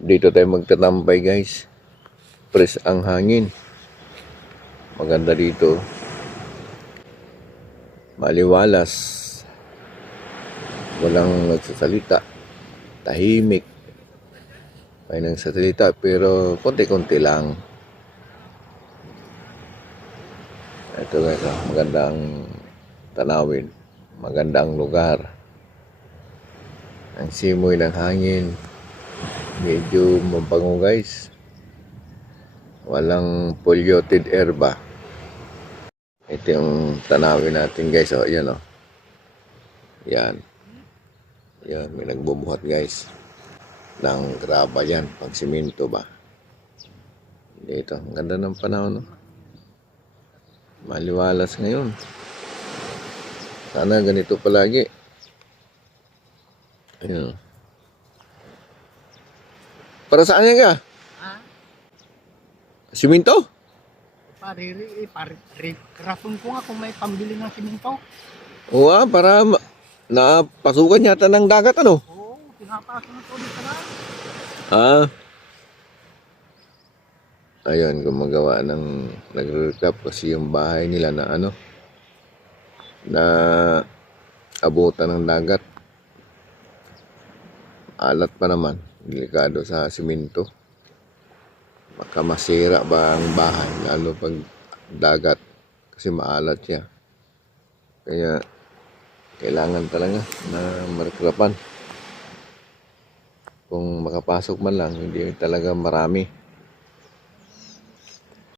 Dito tayo magtatambay guys. Press ang hangin. Maganda dito. Maliwalas. Walang nagsasalita. Tahimik. May nagsasalita pero konti-konti lang. Ito guys, magandang tanawin. Magandang lugar. Ang simoy ng hangin. Medyo mabango guys. Walang polluted air ba. Ito yung tanawin natin guys. O, yan o. Yan. Yan, may nagbubuhat guys. Ng graba yan. Pang simento ba. Dito, ang ganda ng panahon. No? Maliwalas ngayon. Sana ganito palagi. Ayun. Para saan yan ka? Ha? Simento? Karapon ko nga kung may pambili ng siminto. Oo, para napasukan yata ng dagat ano? Oo, pinapasok na tubig ka na. Ah. Ayun, gumagawa ng nagre-recap kasi yung bahay nila na ano na abutan ng dagat. Alat pa naman, delikado sa simento. Baka masira ba ang bahay lalo pag dagat kasi maalat siya. Kaya kailangan talaga na mareklapan. Kung makapasok man lang, hindi talaga marami.